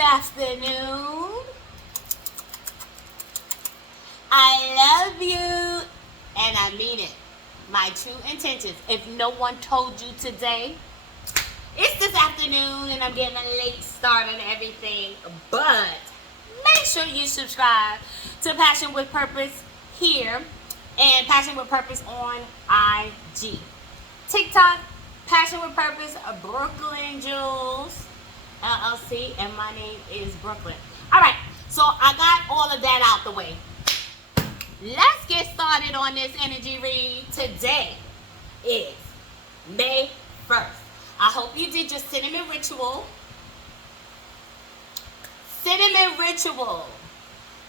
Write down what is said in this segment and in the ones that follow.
afternoon. I love you, and I mean it. My true intentions. If no one told you today, it's this afternoon, and I'm getting a late start on everything. But make sure you subscribe to Passion with Purpose here and Passion with Purpose on IG. TikTok, Passion with Purpose, Brooklyn Jules, LLC, and my name is Brooklyn. All right, so I got all of that out the way. Let's get started on this energy read. Today is May 1st. I hope you did your cinnamon ritual. Cinnamon ritual.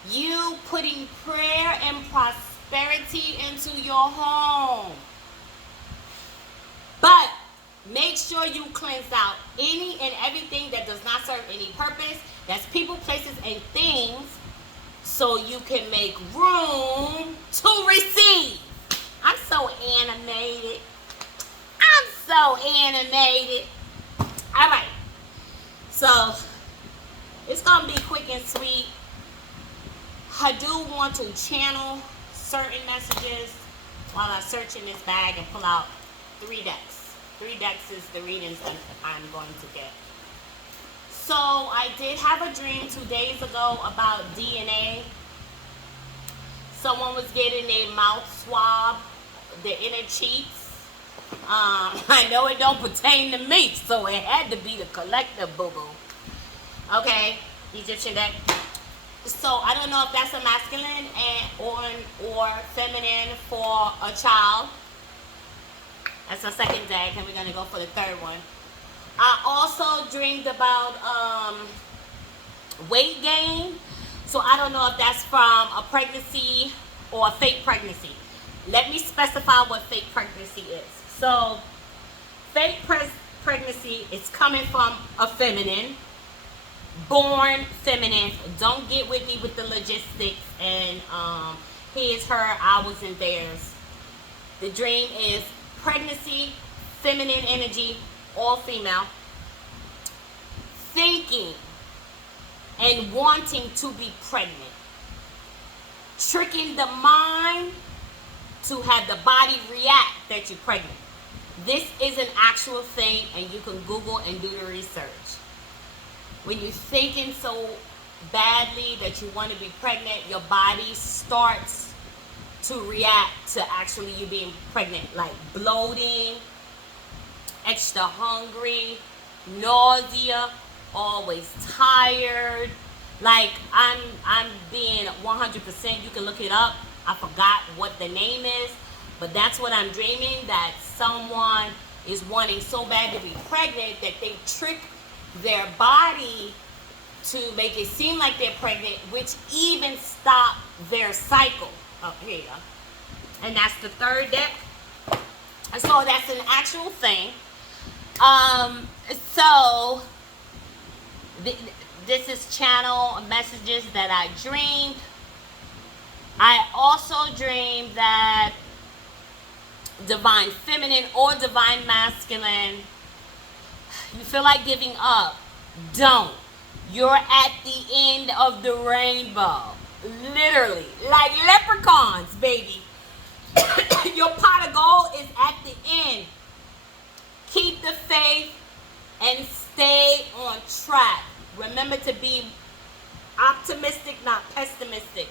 You putting prayer and prosperity into your home. But make sure you cleanse out any and everything that does not serve any purpose. That's people, places, and things, so you can make room to receive. I'm so animated. All right. So, it's going to be quick and sweet. I do want to channel certain messages while I search in this bag and pull out 3 decks. 3 decks is the readings that I'm going to get. So I did have a dream 2 days ago about DNA. Someone was getting their mouth swab, the inner cheeks. I know it don't pertain to me, so it had to be the collective boo-boo. Okay, Egyptian deck. So I don't know if that's a masculine or feminine for a child. That's the second deck, and we're going to go for the third one. I also dreamed about weight gain. So I don't know if that's from a pregnancy or a fake pregnancy. Let me specify what fake pregnancy is. So fake pregnancy is coming from a feminine, born feminine. Don't get with me with the logistics and his, her, ours, and theirs. The dream is pregnancy, feminine energy, all female, thinking and wanting to be pregnant, tricking the mind to have the body react that you're pregnant. This is an actual thing, and you can Google and do the research. When you're thinking so badly that you want to be pregnant, your body starts to react to actually you being pregnant, like bloating, extra hungry, nausea, always tired. Like I'm being 100%. You can look it up. I forgot what the name is, but that's what I'm dreaming, that someone is wanting so bad to be pregnant that they trick their body to make it seem like they're pregnant, which even stop their cycle. Oh, here you go. And that's the third deck. So that's an actual thing. So this is channel messages that I dreamed. I also dreamed that divine feminine or divine masculine, you feel like giving up. Don't. You're at the end of the rainbow. Literally. Like leprechauns, baby. Your pot of gold is at the end. Keep the faith and stay on track. Remember to be optimistic, not pessimistic.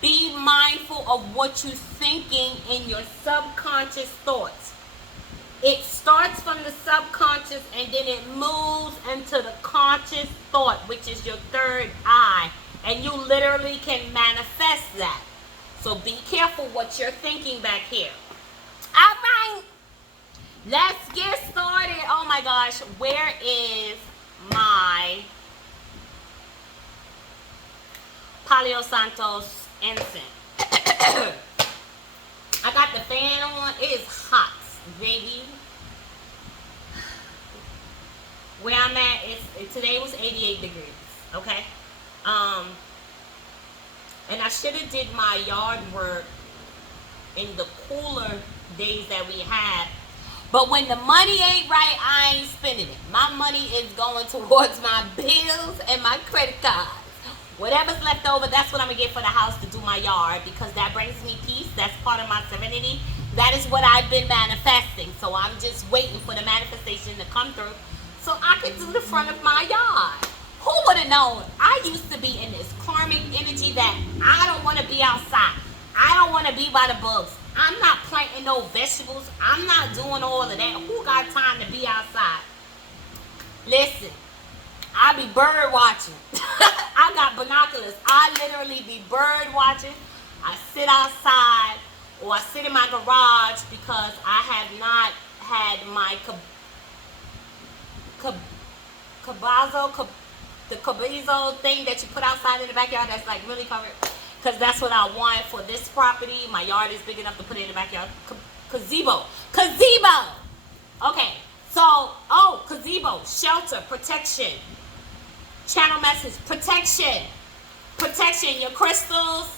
Be mindful of what you're thinking in your subconscious thoughts. It starts from the subconscious and then it moves into the conscious thought, which is your third eye. And you literally can manifest that. So be careful what you're thinking back here. All right. Let's get started. Oh my gosh. Where is my Palo Santos incense? I got the fan on. It is hot, baby. Where I'm at, today was 88 degrees. Okay. And I should have did my yard work in the cooler days that we had. But when the money ain't right, I ain't spending it. My money is going towards my bills and my credit cards. Whatever's left over, that's what I'm going to get for the house to do my yard, because that brings me peace. That's part of my serenity. That is what I've been manifesting. So I'm just waiting for the manifestation to come through so I can do the front of my yard. Who would have known? I used to be in this karmic energy that I don't want to be outside. I don't want to be by the bugs. I'm not planting no vegetables. I'm not doing all of that. Who got time to be outside? Listen, I be bird watching. I got binoculars. I literally be bird watching. I sit outside or I sit in my garage because I have not had my the cabazo thing that you put outside in the backyard that's like really covered. Because that's what I want for this property. My yard is big enough to put it in the backyard. Gazebo. Okay. So, gazebo, shelter, protection. Channel message, protection. Your crystals,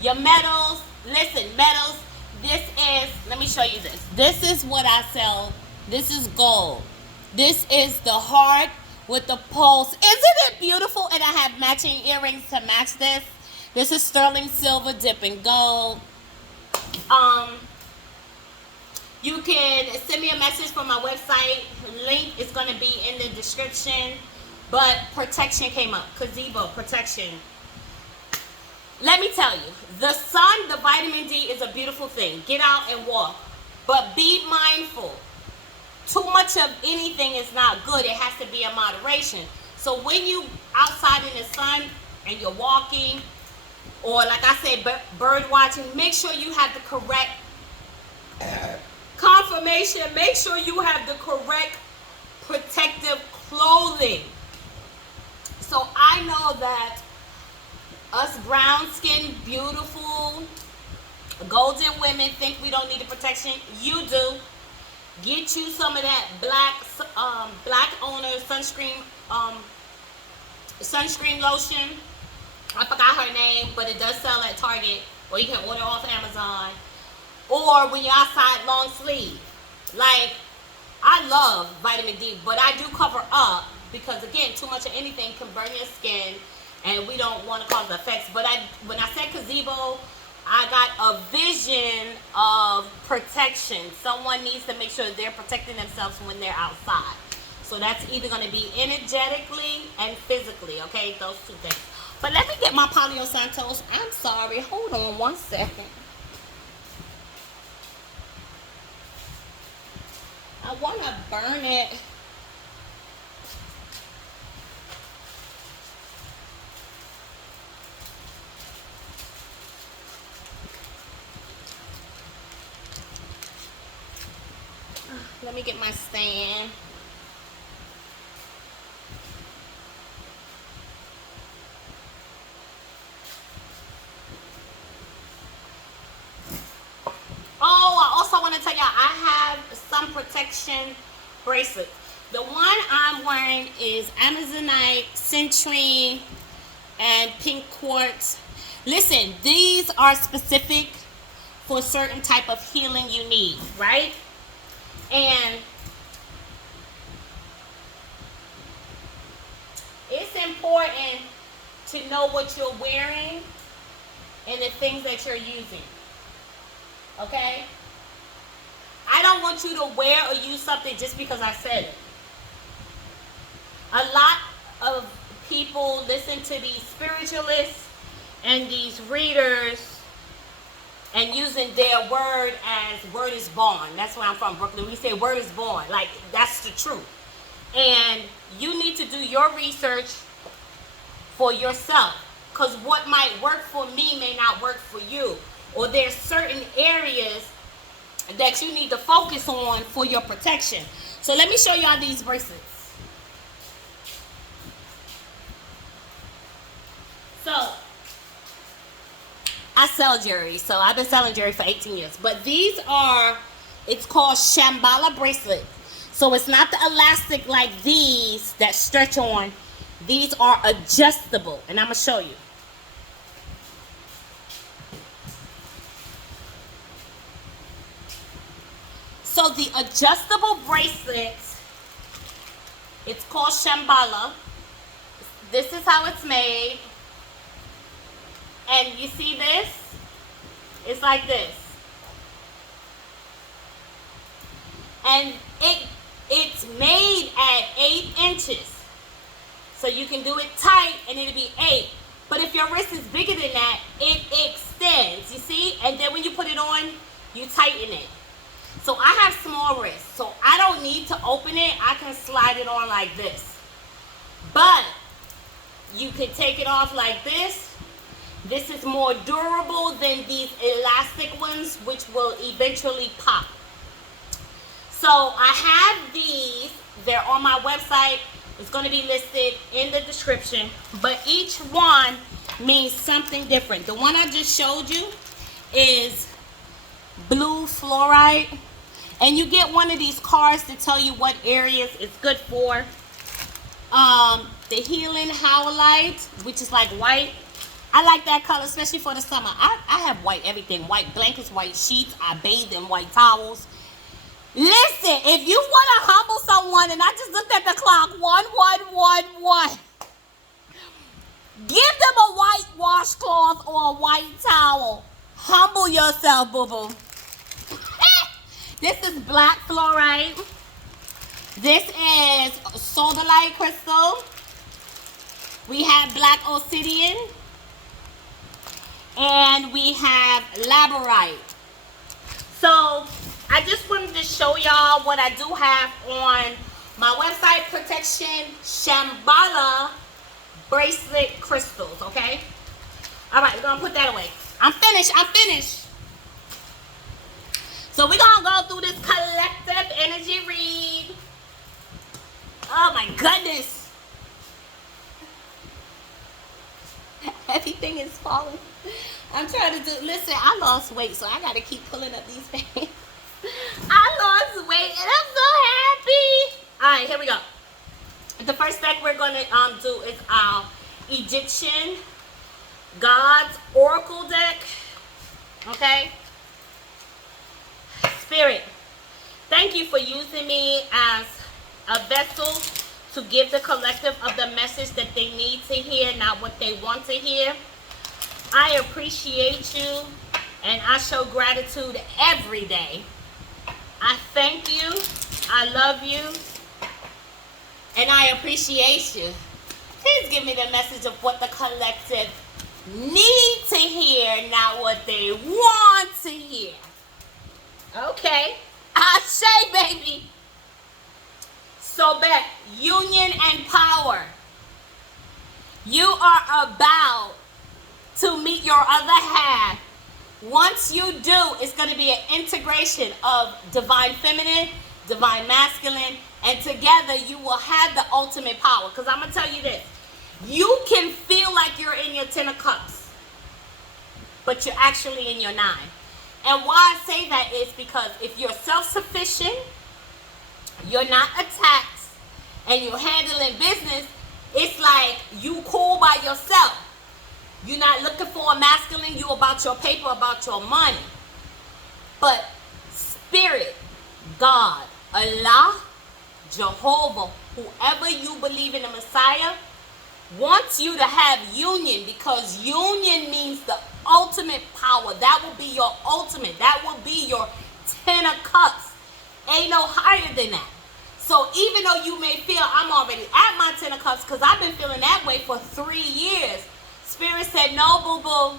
your metals. Listen, metals. This is, let me show you this. This is what I sell. This is gold. This is the heart with the pulse. Isn't it beautiful? And I have matching earrings to match this. This is sterling silver dipped in gold. You can send me a message from my website. Link is going to be in the description. But protection came up. Gazebo, protection. Let me tell you, the sun, the vitamin D is a beautiful thing. Get out and walk. But be mindful. Too much of anything is not good. It has to be in moderation. So when you outside in the sun and you're walking, or like I said, bird watching, make sure you have the correct confirmation. Make sure you have the correct protective clothing. So I know that us brown-skinned, beautiful, golden women think we don't need the protection. You do. Get you some of that black owner sunscreen lotion. I forgot her name, but it does sell at Target, or you can order off Amazon. Or when you're outside, long sleeve. Like, I love vitamin D, but I do cover up because, again, too much of anything can burn your skin, and we don't want to cause effects. But when I said gazebo, I got a vision of protection. Someone needs to make sure they're protecting themselves when they're outside. So that's either going to be energetically and physically, okay? Those two things. But let me get my Palo Santos. I'm sorry. Hold on one second. I want to burn it. Let me get my stand. Oh, I also want to tell y'all, I have some protection bracelets. The one I'm wearing is Amazonite, citrine, and pink quartz. Listen, these are specific for a certain type of healing you need, right? And it's important to know what you're wearing and the things that you're using. Okay? I don't want you to wear or use something just because I said it. A lot of people listen to these spiritualists and these readers and using their word as word is born. That's where I'm from, Brooklyn. We say word is born. Like, that's the truth. And you need to do your research for yourself. Because what might work for me may not work for you. Or there's certain areas that you need to focus on for your protection. So let me show y'all these bracelets. So I sell jewelry, so I've been selling jewelry for 18 years. But these are, it's called Shambhala bracelet. So it's not the elastic like these that stretch on. These are adjustable, and I'm going to show you. So So the adjustable bracelet, it's called Shambhala. This is how it's made. And you see this? It's like this. And it's made at 8 inches. So you can do it tight and it'll be 8. But if your wrist is bigger than that, it extends, you see? And then when you put it on, you tighten it. So I have small wrists, so I don't need to open it. I can slide it on like this. But you can take it off like this. This is more durable than these elastic ones, which will eventually pop. So I have these. They're on my website. It's going to be listed in the description. But each one means something different. The one I just showed you is blue fluorite. And you get one of these cards to tell you what areas it's good for. The healing howlite, which is like white. I like that color, especially for the summer. I have white everything. White blankets, white sheets. I bathe in white towels. Listen, if you want to humble someone, and I just looked at the clock, 1111. Give them a white washcloth or a white towel. Humble yourself, boo-boo. This is black fluorite. This is sodalite crystal. We have black obsidian. And we have labradorite. So I just wanted to show y'all what I do have on my website, Protection Shambhala bracelet crystals, okay? All right, we're going to put that away. I'm finished. So we're going to go through this collective energy read. Oh, my goodness. Everything is falling. I'm trying to do, listen, I lost weight, so I got to keep pulling up these pants. I lost weight, and I'm so happy. All right, here we go. The first deck we're going to do is our Egyptian Gods Oracle deck. Okay? Spirit, thank you for using me as a vessel to give the collective of the message that they need to hear, not what they want to hear. I appreciate you, and I show gratitude every day. I thank you, I love you, and I appreciate you. Please give me the message of what the collective need to hear, not what they want to hear. Okay, I say, baby. So back, union and power. You are about to meet your other half. Once you do, it's going to be an integration of divine feminine, divine masculine, and together you will have the ultimate power. Because I'm going to tell you this. You can feel like you're in your 10 of cups, but you're actually in your 9. And why I say that is because if you're self-sufficient, you're not attacked, and you're handling business, it's like you cool by yourself. You're not looking for a masculine. You about your paper, about your money. But spirit, God, Allah, Jehovah, whoever you believe in the Messiah, wants you to have union, because union means the ultimate power. That will be your ultimate. That will be your 10 of cups. Ain't no higher than that. So even though you may feel I'm already at my 10 of cups, because I've been feeling that way for 3 years, Spirit said, no, boo-boo.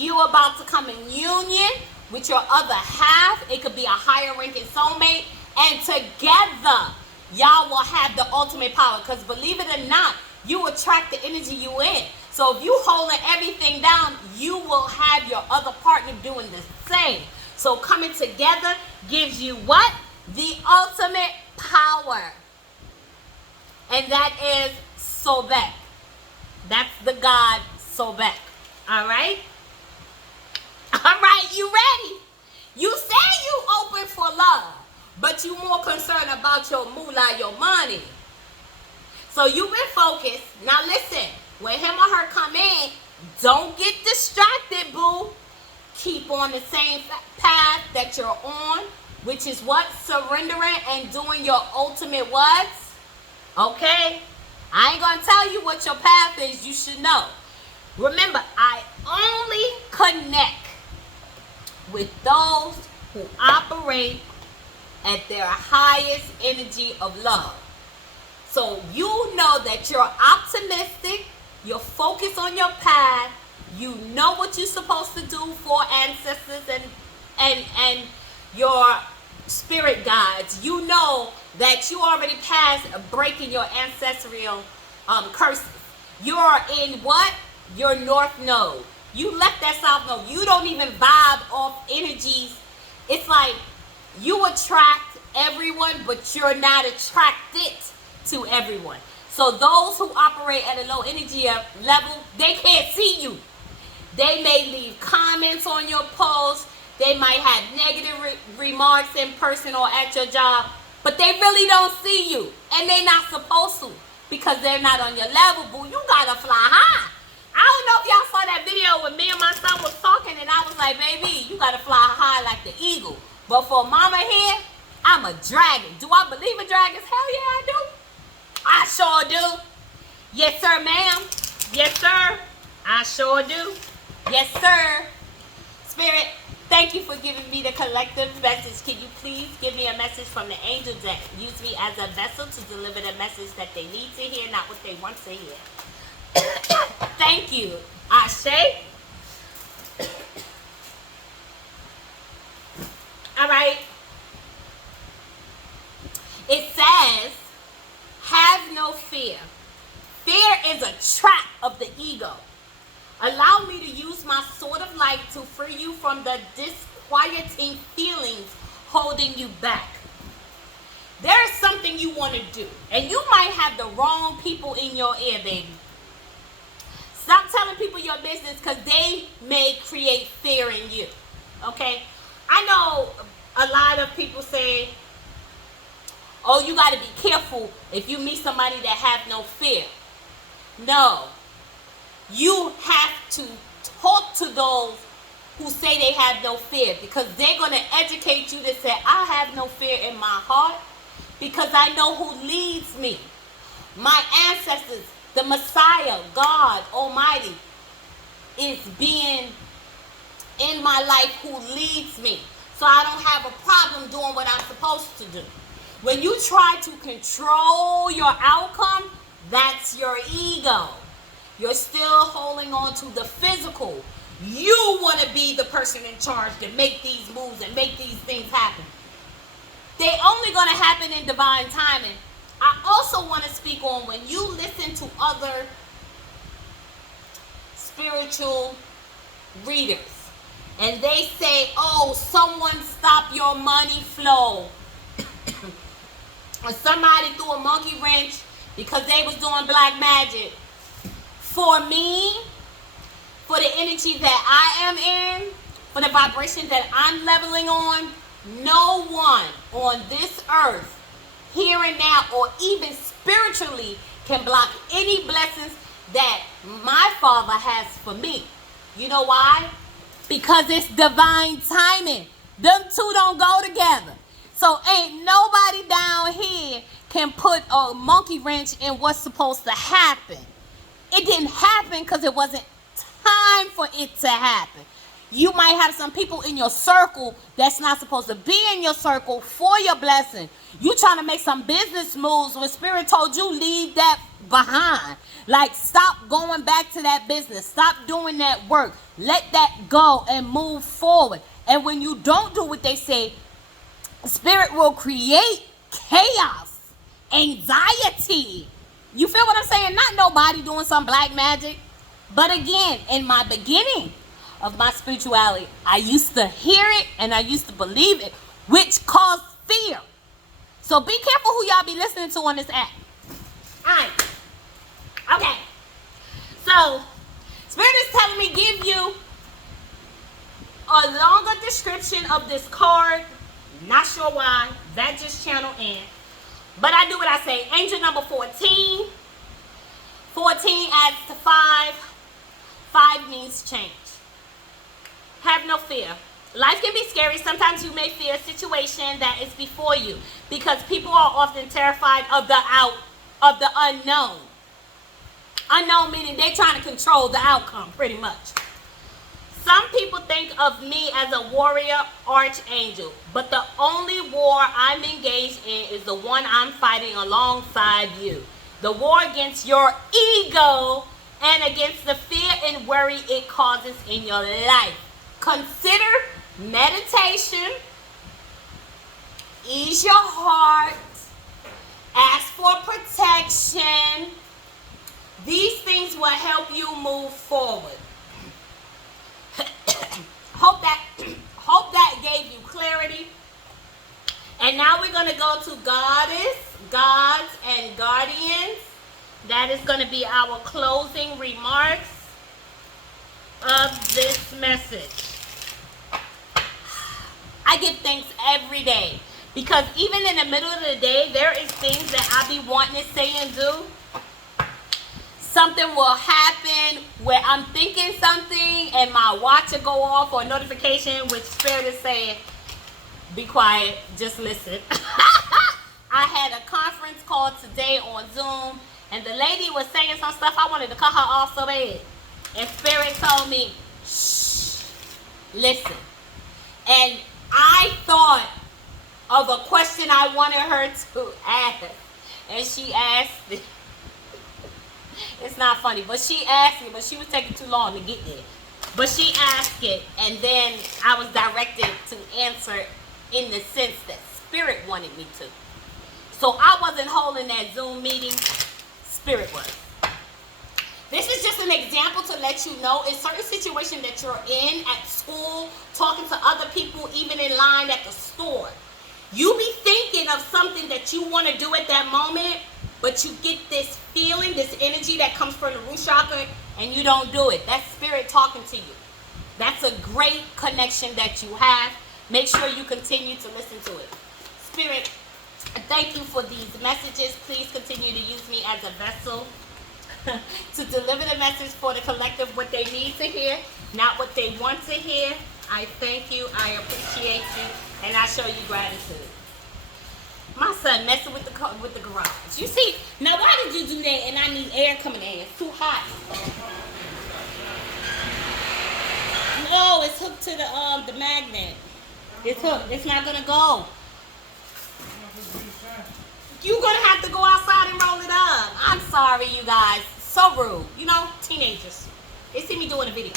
You about to come in union with your other half. It could be a higher ranking soulmate. And together, y'all will have the ultimate power. Because believe it or not, you attract the energy you in. So if you holding everything down, you will have your other partner doing the same. So coming together gives you what? The ultimate power. And that is Sobek. That's the God Sobek. All right? All right, you ready? You say you open for love, but you more concerned about your moolah, your money. So you've been focused. Now listen, when him or her come in, don't get distracted, boo. Keep on the same path that you're on. which is what? Surrendering and doing your ultimate what? Okay? I ain't going to tell you what your path is. You should know. Remember, I only connect with those who operate at their highest energy of love. So you know that you're optimistic, you're focused on your path, you know what you're supposed to do for ancestors and your spirit guides. You know that you already passed breaking your ancestral curses. You're in what? Your north node. You left that south node. You don't even vibe off energies. It's like you attract everyone, but you're not attracted to everyone. So those who operate at a low energy level, they can't see you. They may leave comments on your posts. They might have negative remarks in person or at your job, but they really don't see you. And they're not supposed to because they're not on your level, boo. You gotta fly high. I don't know if y'all saw that video when me and my son was talking and I was like, baby, you gotta fly high like the eagle. But for mama here, I'm a dragon. Do I believe in dragons? Hell yeah, I do. I sure do. Yes, sir, ma'am. Yes, sir. I sure do. Yes, sir. Spirit, thank you for giving me the collective message. Can you please give me a message from the angel deck? Use me as a vessel to deliver the message that they need to hear, not what they want to hear. Thank you. Ashe. All right. It says, have no fear. Fear is a trap of the ego. Allow me to use my sword of light to free you from the disquieting feelings holding you back. There is something you want to do, and you might have the wrong people in your ear, baby. Stop telling people your business because they may create fear in you. Okay? I know a lot of people say, oh, you got to be careful if you meet somebody that have no fear. No. You have to talk to those who say they have no fear because they're going to educate you to say, I have no fear in my heart because I know who leads me. My ancestors, the Messiah, God Almighty, is being in my life who leads me. So I don't have a problem doing what I'm supposed to do. When you try to control your outcome, that's your ego. You're still holding on to the physical. You want to be the person in charge to make these moves and make these things happen. They only going to happen in divine timing. I also want to speak on when you listen to other spiritual readers and they say, oh, someone stop your money flow. Or somebody threw a monkey wrench because they was doing black magic. For me, for the energy that I am in, for the vibration that I'm leveling on, no one on this earth, here and now, or even spiritually, can block any blessings that my Father has for me. You know why? Because it's divine timing. Them two don't go together. So ain't nobody down here can put a monkey wrench in what's supposed to happen. It didn't happen because it wasn't time for it to happen. You might have some people in your circle that's not supposed to be in your circle for your blessing. You trying to make some business moves when Spirit told you leave that behind. Like, stop going back to that business. Stop doing that work. Let that go and move forward. And when you don't do what they say, Spirit will create chaos, anxiety. You feel what I'm saying? Not nobody doing some black magic. But again, in my beginning of my spirituality, I used to hear it and I used to believe it, which caused fear. So be careful who y'all be listening to on this app. Alright. Okay. So, Spirit is telling me give you a longer description of this card. Not sure why. That just channel in. But I do what I say. Angel number 14. 14 adds to 5. 5 means change. Have no fear. Life can be scary. Sometimes you may fear a situation that is before you because people are often terrified of the unknown. Unknown meaning they're trying to control the outcome, pretty much. Some people think of me as a warrior archangel, but the only war I'm engaged in is the one I'm fighting alongside you. The war against your ego and against the fear and worry it causes in your life. Consider meditation, ease your heart, ask for protection. These things will help you move forward. Hope that gave you clarity. And now we're going to go to goddess, gods, and guardians. That is going to be our closing remarks of this message. I give thanks every day because even in the middle of the day, there is things that I be wanting to say and do. Something will happen where I'm thinking something and my watch will go off or notification which Spirit is saying, be quiet, just listen. I had a conference call today on Zoom and the lady was saying some stuff. I wanted to cut her off so bad. And Spirit told me, shh, listen. And I thought of a question I wanted her to ask. And she asked it. It's not funny, but she asked it, but she was taking too long to get there. But she asked it, and then I was directed to answer in the sense that Spirit wanted me to. So I wasn't holding that Zoom meeting. Spirit was. This is just an example to let you know in certain situations that you're in at school, talking to other people, even in line at the store. You be thinking of something that you want to do at that moment, but you get this feeling, this energy that comes from the root chakra, and you don't do it. That's Spirit talking to you. That's a great connection that you have. Make sure you continue to listen to it. Spirit, thank you for these messages. Please continue to use me as a vessel to deliver the message for the collective, what they need to hear, not what they want to hear. I thank you, I appreciate you, and I show you gratitude. My son messing with the garage. You see, now why did you do that and I need air coming in? It's too hot. No, it's hooked to the magnet. It's hooked. It's not gonna go. You're gonna have to go outside and roll it up. I'm sorry, you guys. So rude. You know, teenagers. They see me doing a video.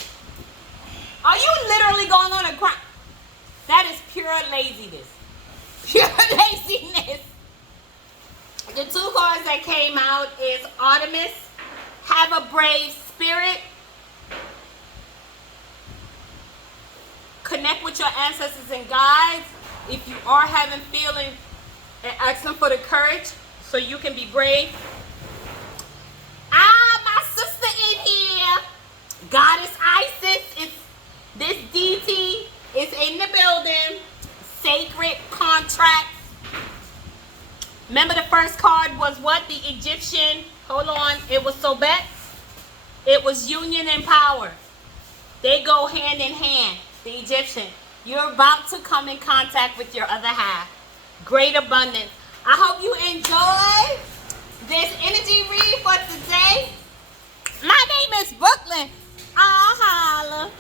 Are you literally going on a grind? That is pure laziness. Pure laziness. The two cards that came out is Artemis. Have a brave spirit. Connect with your ancestors and guides. If you are having feelings, and ask them for the courage so you can be brave. My sister in here, Goddess Isis, this deity is in the building. Sacred contracts. Remember the first card was what? The Egyptian. Hold on. It was Sobet. It was union and power. They go hand in hand. The Egyptian. You're about to come in contact with your other half. Great abundance. I hope you enjoy this energy read for today. My name is Brooklyn. I'll holla.